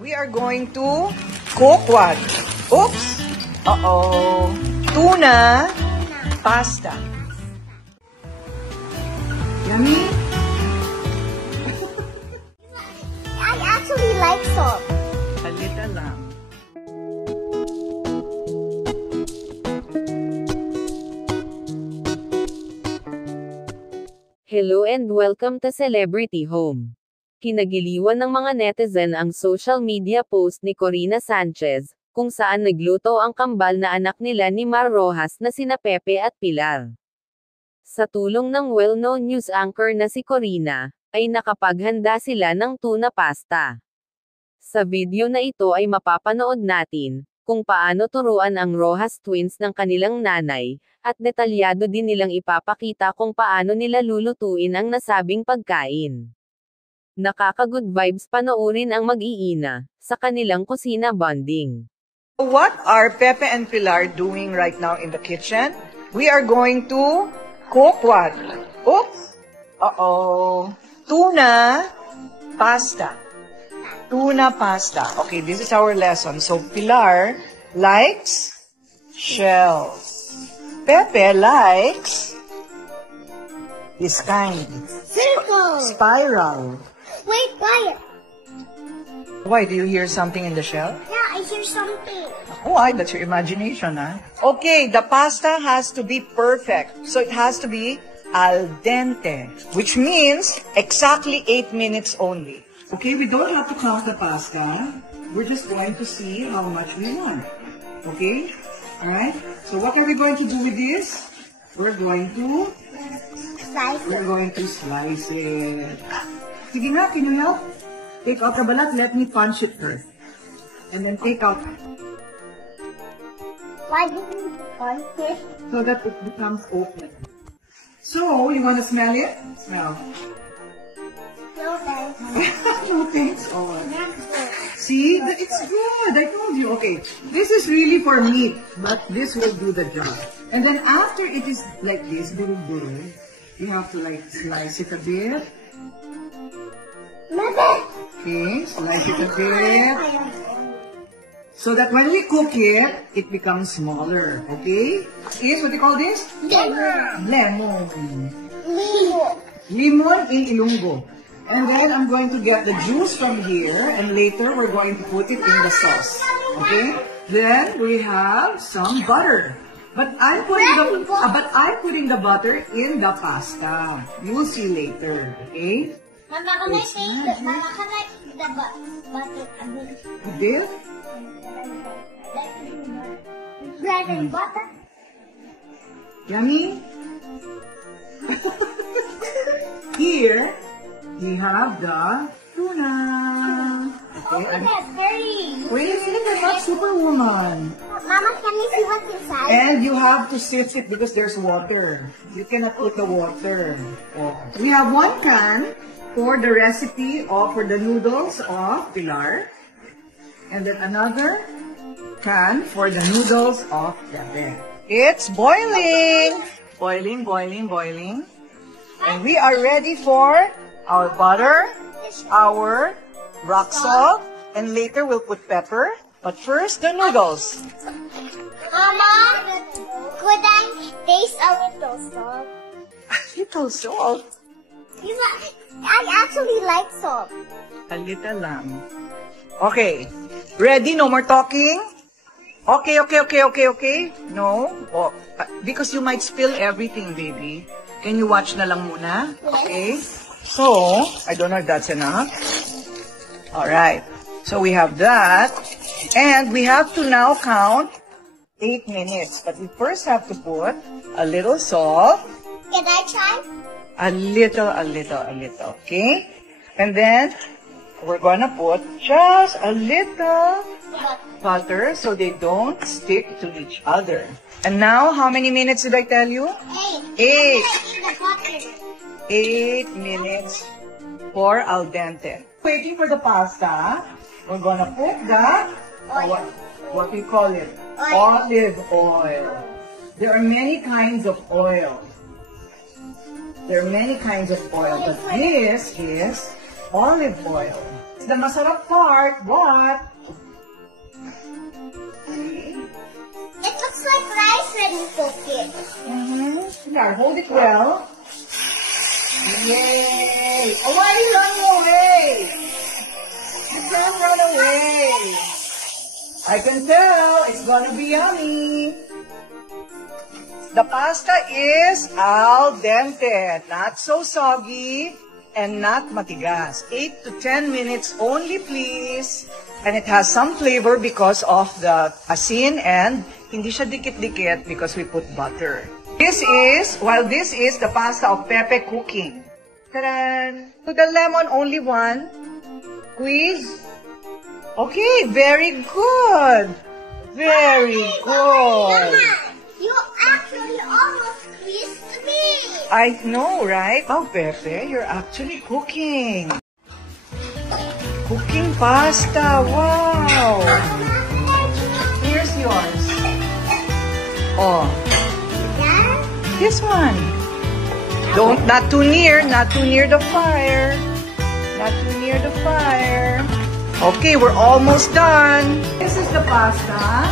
We are going to cook what? Oops! Uh-oh. Tuna pasta. Yummy? I actually like salt. A little lang. Hello and welcome to Celebrity Home. Kinagiliwan ng mga netizen ang social media post ni Corina Sanchez, kung saan nagluto ang kambal na anak nila ni Mar Rojas na sina Pepe at Pilar. Sa tulong ng well-known news anchor na si Corina, ay nakapaghanda sila ng tuna pasta. Sa video na ito ay mapapanood natin, kung paano turuan ang Rojas twins ng kanilang nanay, at detalyado din nilang ipapakita kung paano nila lulutuin ang nasabing pagkain. Nakaka-good vibes panoorin ang mag-iina, sa kanilang kusina bonding. What are Pepe and Pilar doing right now in the kitchen? We are going to cook what? Oops! Uh-oh. Tuna pasta. Tuna pasta. Okay, this is our lesson. So, Pilar likes shells. Pepe likes this kind. Circle. Spiral. Wait, quiet. Why? Do you hear something in the shell? Yeah, I hear something. Why? That's your imagination, huh? Okay, the pasta has to be perfect. So it has to be al dente, which means exactly 8 minutes only. Okay, we don't have to count the pasta. We're just going to see how much we want. Okay? Alright? So what are we going to do with this? We're going to slice it. Sige nga, can you help? Take out the balat, let me punch it first. And then take out. Why did you punch it? So that it becomes open. So, you want to smell it? Smell. No, thanks. No thanks. Oh. See? It's good. I told you. Okay. This is really for meat, but this will do the job. And then after it is like this, you have to like slice it a bit. Okay, slice it a bit. So that when we cook it, it becomes smaller. Okay? Is what do you call this? Lemon. Limon in Ilonggo. And then I'm going to get the juice from here, and later we're going to put it in the sauce. Okay? Then we have some butter. But I'm putting the butter in the pasta. You'll see later. Okay? Mama, can I take the butter a bit? A bit? Bread and butter? Yummy? Here, we have the tuna. Okay, wait, you're not Superwoman. Mama, can you see what's inside? And you have to sift it because there's water. You cannot put the water. Oh. We have one can for the recipe for the noodles of Pilar. And then another can for the noodles of Pepe. It's boiling! Boiling, boiling, boiling. And we are ready for our butter, our rock salt, and later we'll put pepper. But first, the noodles. Mama, could I taste a little salt? A little salt? I actually like salt. A little lang. Okay. Ready? No more talking? Okay. No? Oh, because you might spill everything, baby. Can you watch na lang muna? Okay. So, I don't know if that's enough. Alright. So, we have that. And we have to now count 8 minutes. But we first have to put a little salt. Can I try? A little. Okay? And then, we're gonna put just a little butter so they don't stick to each other. And now, how many minutes did I tell you? 8. 8 minutes for al dente. Waiting for the pasta, we're gonna put the, what we call it? Olive oil. There are many kinds of oil. There are many kinds of oil, but this is olive oil. The masarap part, what? Hold it well. Yay! Oh, why are you running away? You can't run away. I can tell it's gonna be yummy. The pasta is al dente, not so soggy and not matigas. 8 to 10 minutes only, please. And it has some flavor because of the asin and hindi siya dikit-dikit because we put butter. This is the pasta of Pepe cooking. Ta-da! To the lemon, only one. Squeeze. Okay, very good. Very good. You actually almost squeezed me. I know, right? Oh, Pepe, you're actually cooking. Cooking pasta. Wow. Here's yours. Oh. This one. Not too near the fire. Not too near the fire. Okay, we're almost done. This is the pasta.